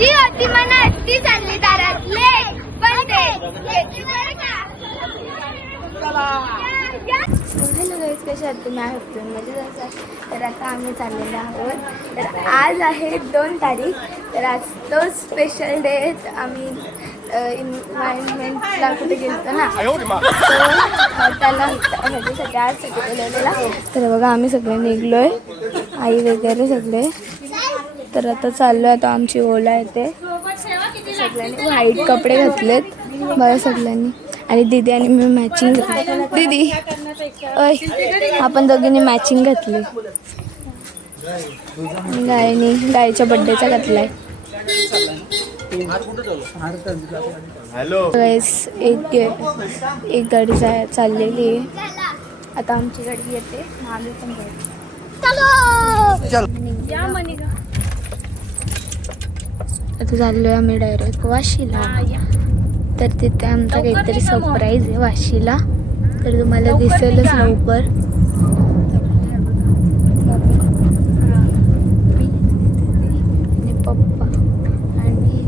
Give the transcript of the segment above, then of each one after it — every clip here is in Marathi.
जी होती मनात ती चालली दारात लेट पण ते येते बरं का? हॅलो गाईज कसे आहात तुम्ही? आहे हफ्ते म्हणजे तर आता आम्ही चाललेलो आहोत. तर आज आहे दोन तारीख. तर आज तो स्पेशल डे आम्ही इन्व्हायरमेंटला कुठे गेलतो ना? तर त्याला ह्याच्यासाठी आज सगळे तर बघा आम्ही सगळे निघलोय. आई वगैरे सगळे. तर आता चाललोय आता आमची ओला येते. सगळ्यांनी व्हाईट कपडे घातलेत. बघा सगळ्यांनी. आणि दीदी आणि मी मॅचिंग दीदी अय आपण दोघींनी मॅचिंग घातली. गायनी गायच्या बड्डेचा घातलाय. एक एक गाडी चाललेली आहे. आता आमची गाडी येते. आम्ही पण जाऊ आता चाललोय आम्ही डायरेक्ट वाशीला. तर तिथे आमचा काहीतरी सरप्राईज आहे वाशीला. तर तुम्हाला दिसेलच लवकर. आणि पप्पा आणि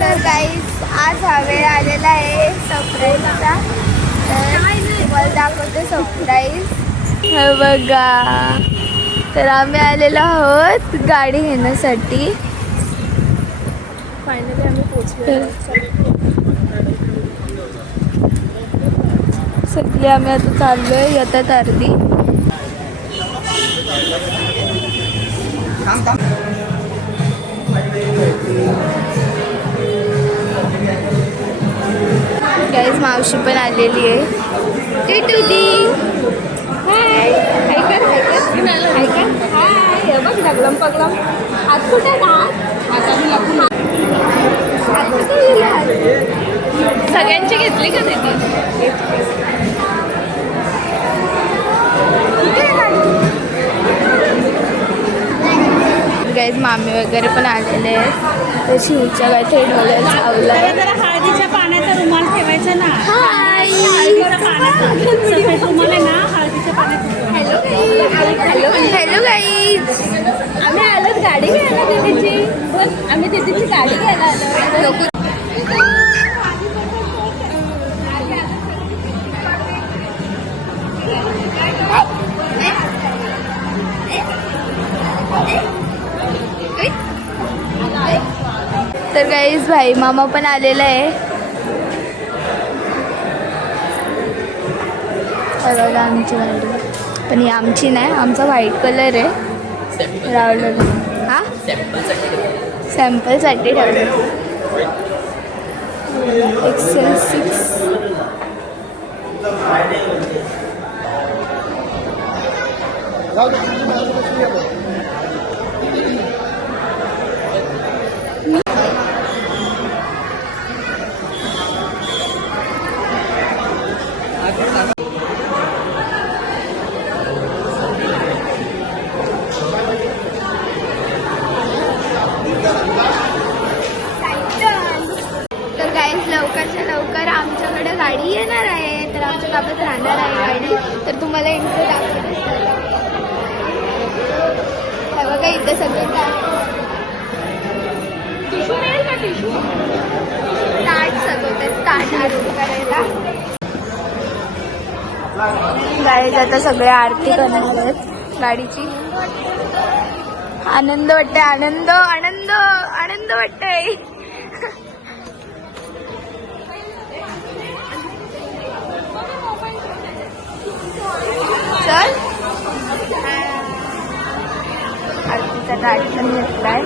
तर काहीच आज हा वेळ आलेला आहे सरप्राईजचा तर तुम्हाला दाखवते सरप्राईज हे बघा. तर आम्ही आलेलो आहोत गाडी घेण्यासाठी. फायनली आम्ही पोहोचलो सगळे आम्ही आता चाललोय येतात अर्धी. गाईज मावशी पण आलेली आहे. टी टू दी हाय हाय कर हाय कर हाय कर हाय बघ डगलम पगलम आज कुठे ना आता कुठे सगळ्यांची घेतली का तिथे गाईज मामी वगैरे पण आलेले आहेत. तर शिवच्या काय थेट वगैरे चावलाय जरा हळदीच्या पाण्याचा रुमाल ठेवायचा ना. हळदीच्या पाण्याचा पाण्याचा हॅलो हॅलो गाईज आम्ही आलो गाडी घ्यायला दीदीची पण आम्ही दिदीची गाडी घ्यायला आलो. तर काहीच भाई मामा पण आलेला आहे. बघा आमची गाडी पण ही आमची नाही आमचा व्हाईट कलर आहे. रावलेला हा? सॅम्पलसाठी ठेवलं एक्सेल सिक्स तर गाईज लवकरच्या लवकर गाडी येणार आहे तर आमच्या ताब्यात राहणार आहे गाडी तर तुम्हाला दाखवते. हे बघा इथं सगळं ताट ताट आरती करायला. गाडीत आता सगळे आरती करणार आहेत. गाडीची. आनंद वाटतंय आनंद आनंद आनंद वाटतंय. चल. आरतीचा ताट पण घेतलाय.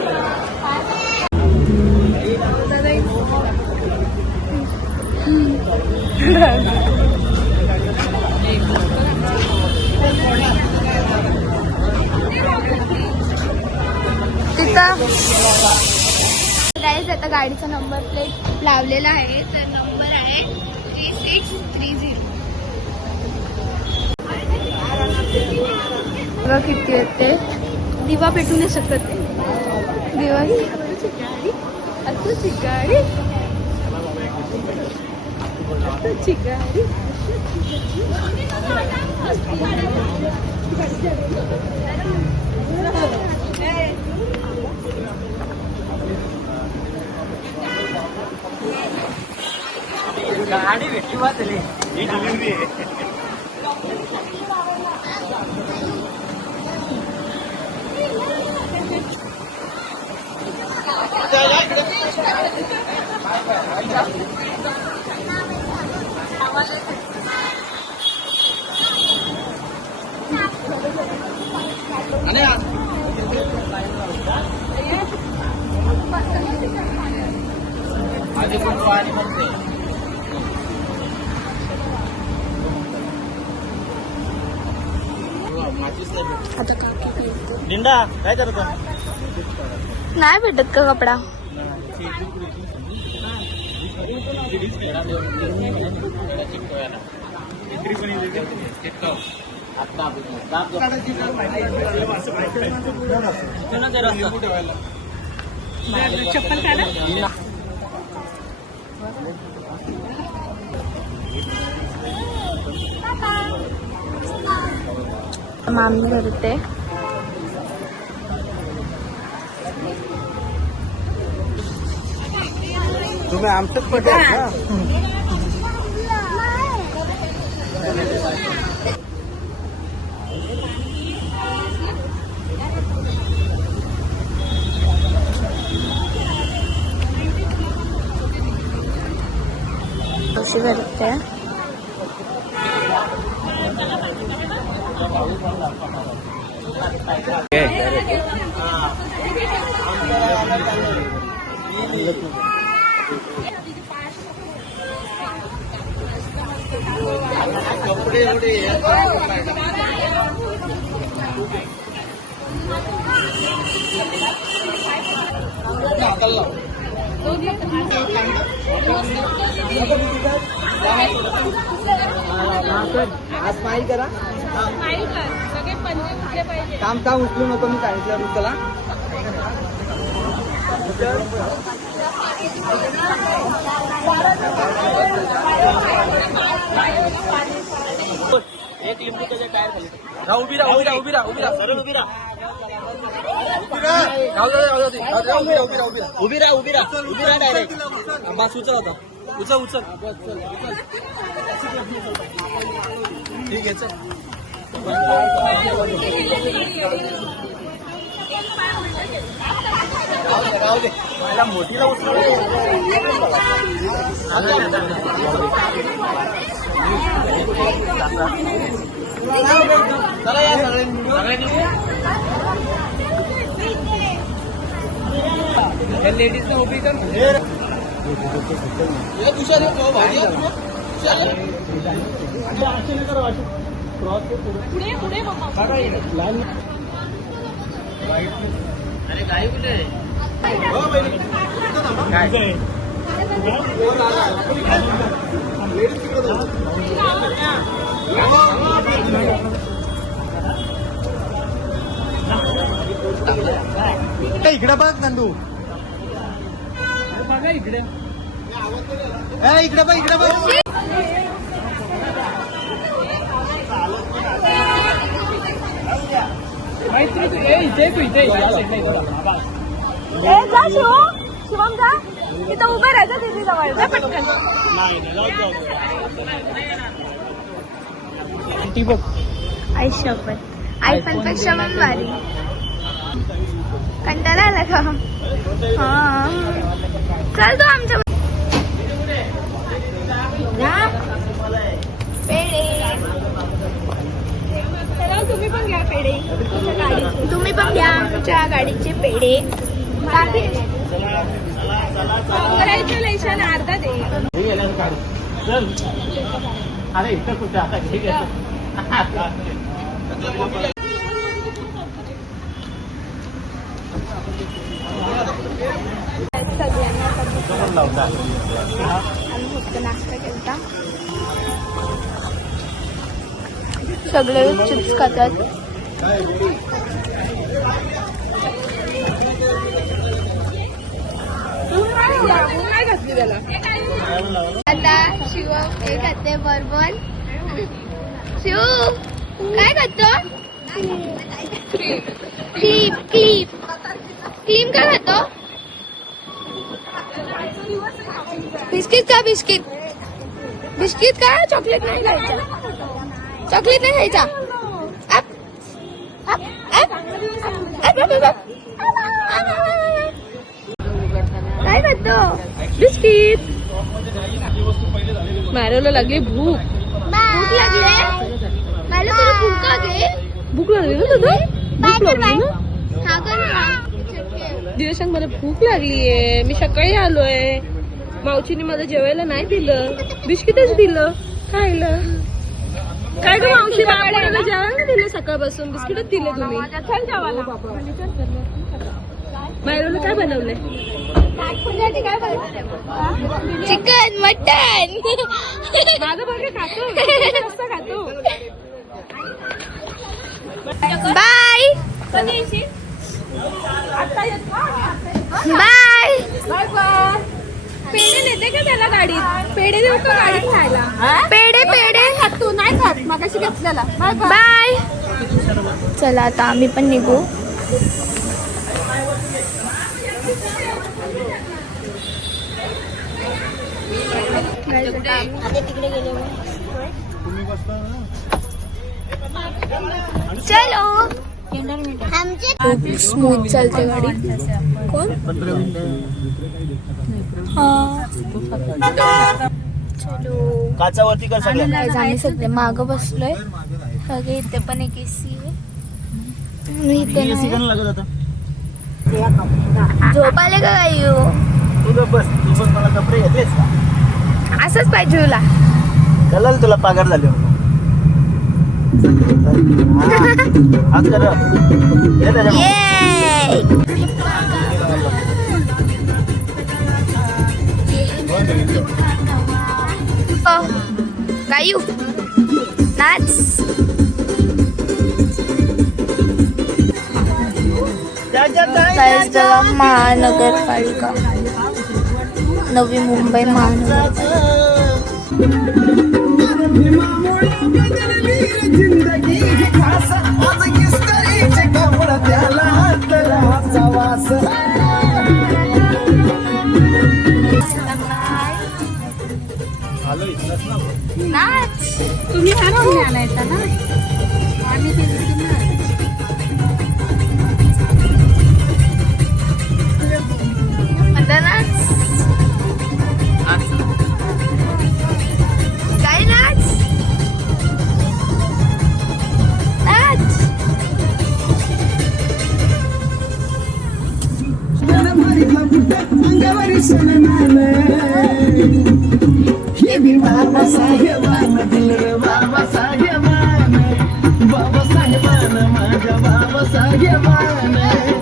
तिथं. आता गाडीचा नंबर प्लेट लावलेला आहे. तर नंबर आहे थ्री सिक्स बघा किती येते दिवा पेटू नाही शकत. दिवा. आताची गाडी आताची गाडी गाडी भेटली वाचली. ही डिलिव्हरी आहे. आता काकी करते. निंदा काय करत नाही भेटत का कपडा चप्पल काढा मामी करते तुम्ही आमचंच पटेल ना कशी करते कपडे एवढे आज पाय करा काम काम उचलू नको मी सांगितलं तुला एक लिंबू त्याच्या टायर खाली राहा उभी राहा. उभी राहा. उभी राहा उभी राहा सरळ उभी राहा. उभी राहा उभी राहा. उभी राहा डायरेक्ट बस उचल होता उचल उचल. ठीक आहे चल. मोठीला चला या सगळ्यांनी लेडीज उभी कर तुषार पुढे पुढे मम्मा अरे गाई कुठे इकडे बघ नंदू इकडे इकडे बघ इकडे बघ ए जा शिवम शिवम जा. तिथं उभे राहायचं तिथे जवळ. जा पटकन. आई शपथ. आयफोनपेक्षा पण भारी कंटाळा आला का हा. चल तू आमच्या. पेढे. तुम्ही पण घ्या पेढे. तुम्ही पण घ्या. आमच्या गाडीचे पेढे. कॉंग्रॅच्युलेशन अर्धा दे. चल. अरे इथं कुठे? आता ठीक आहे सगळे चिप्स खातात. आता शिव हे खाते बरोबर शिव काय खातो क्लीम क्लीम क्लीम काय खातो बिस्किट का बिस्किट बिस्किट का चॉकलेट नाही खायचा चॉकलेट नाही खायचा अप. अप, अप. अप, अप, अप, बिस्किट. मॅरोला लागली भूक. भूक लागली भूक लागली? ना तुला? भूक लागली ना? मला भूक लागलीये. मी सकाळी आलोय. मावशीने मला जेवायला नाही दिलं. बिस्किटच दिलं. खायला. काय ग मावशी जेवायला दिलं सकाळपासून? बिस्किटच दिले तुम्ही. मायरोला काय बनवलंय? चिकन मटन माझं बघा खातो. जास्त खातो? बाय बाय पेढे नेते का त्याला गाडीत? पेढे देऊ का गाडीत खायला. पेढे पेढे. तू नाही खात. मगाशी घेतलेला. बाय बाय चला आता आम्ही पण निघू. चलो. खूप स्मूथ चालते गाडी. कोण? हा. चलो काचावरती Guys, आम्ही सगळे. माग बसलोय. सगळे इथे पण एक एसी आहे. इथे एसी नाही. पण लागत आता? झोप आले का काही तू गप बस तू पण मला कपडे घेतेस का? असंच पाहिजे तुला कळलं तुला पगार झाले म्हणून. हा. हात कर हे त्याच्या मागे. ये गायू नाच जा, जा, जा, जा, गाईस जा. बघा महानगरपालिका नवी मुंबई महानगरपालिका मी बाबासाहेबान दिल बाबासाहेबान बाबासाहेबान माझ्या बाबासाहेबान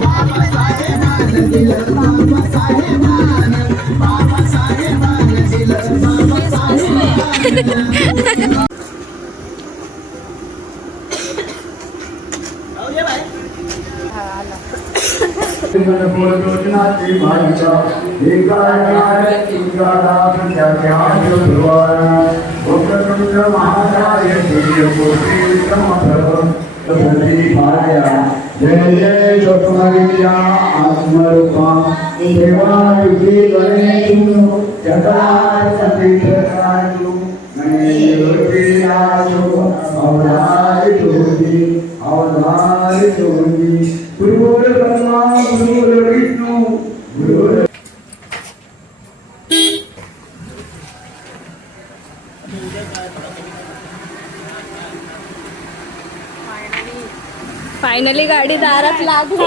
बाबासाहेबान दिल बाबासाहेबान बाबासाहेबान दिल बाबासाहेबान आला ईकाराय ईकाराय जग्याय भगवान उपकुंड महाकाय सूर्यकोटि समसर्वं तदीपाय जय जय स्वप्नविद्या आत्मरूपा देवायुति गणेशु जगदाय सतीर्थकायु नयेयुर्विनाशु अवधारि तुहि अवधारि तुहि गुरुर्ब्रह्मा गुरुर्विष्णु गुरुर् फायनली गाडी दारात लागली.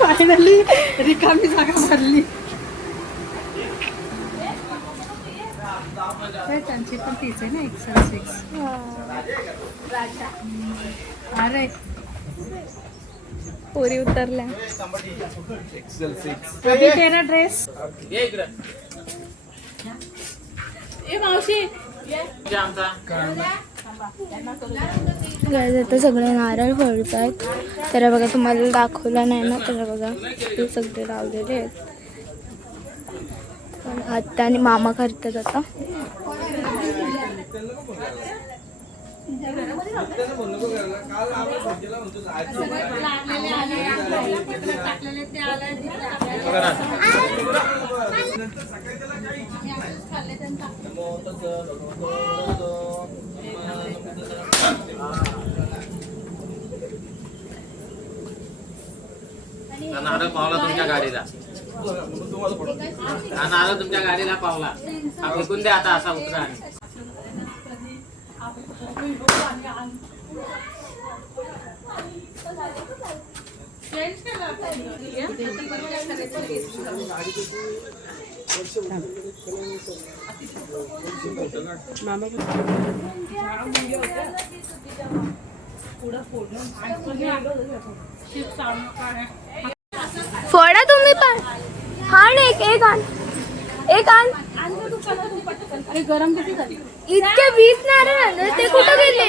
फायनली रिकामी जागा भरली. हे त्यांची पण तीच आहे ना एक्सेल सिक्स अरे. पोरी उतरल्या. तेरा ड्रेस ए मावशी. गाईज आता सगळे नारळ फोडत आहेत तर बघा तुम्हाला दाखवलं नाही ना तर बघा ते सगळे लावलेले आहेत. पण आत्या आणि मामा करतात आता. नारळ पावला तुमच्या गाडीला. हा नारळ तुमच्या गाडीला पावला. हा फेकून द्या आता असा उतरा आणि फोडा तुम्ही पण. आण एक एक आण. एक आण. अरे गरम किती झाली इतके वीस नारळ आणले ते कुठं गेले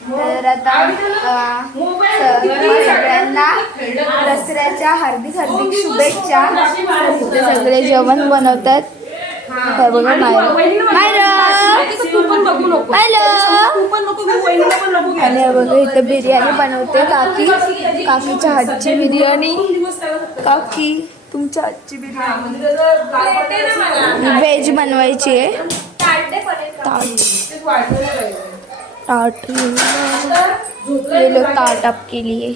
तर आता सगळ्यांना दसऱ्याच्या हार्दिक हार्दिक शुभेच्छा. इथे सगळे जेवण बनवतात. काय बघा. आणि बघा इथं बिर्याणी बनवते काकी. काकीच्या हातची बिर्याणी. काकी तुमच्या हातची बिर्याणी. व्हेज बनवायची आहे. ताट. ताट लोग ताट आप के लिए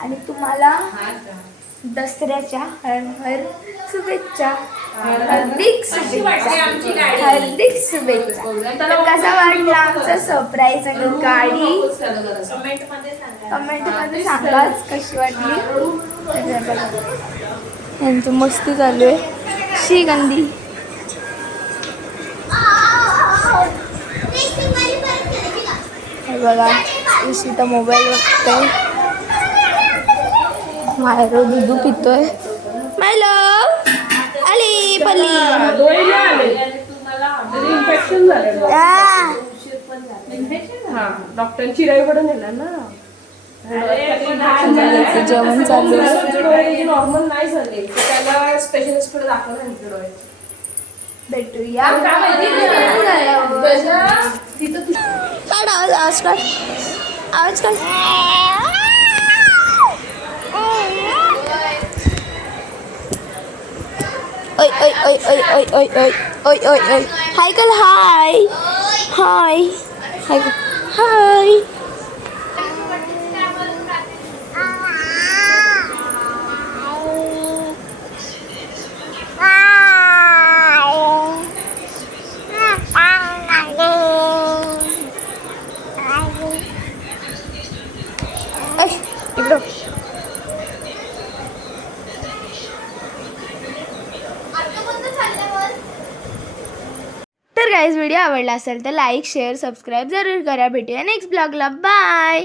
आणि तुम्हाला दसऱ्याच्या हर हर शुभेच्छा. हार्दिक शुभेच्छा. हार्दिक शुभेच्छा. तर कसा वाटला आमचा सरप्राईज आणि गाडी? कमेंटमध्ये सांगाच कशी वाटली. तर हे बघा. यांचं मस्ती चालू आहे. श्रीगंधी. हे बघा. इशिता मोबाईल बघतोय. मायरो दुधू पितोय. माय लव आली पल्ली. इन्फेक्शन झालं हा नेला ना इथे जेवण चालू आहे नॉर्मल नाही झाले तर त्याला स्पेशलिस्टकडे दाखवलं सांगितलं डोळे भेटूया काढ आवाज आवाज काढ आवाज काढ ओय ओय ओय ओय ओय ओय ओय ओय ओय ओय हाय कल हाय हाय हाय हाय आवडला असेल तर लाईक शेअर सबस्क्राईब जरूर करा. भेटूया नेक्स्ट ब्लॉगला बाय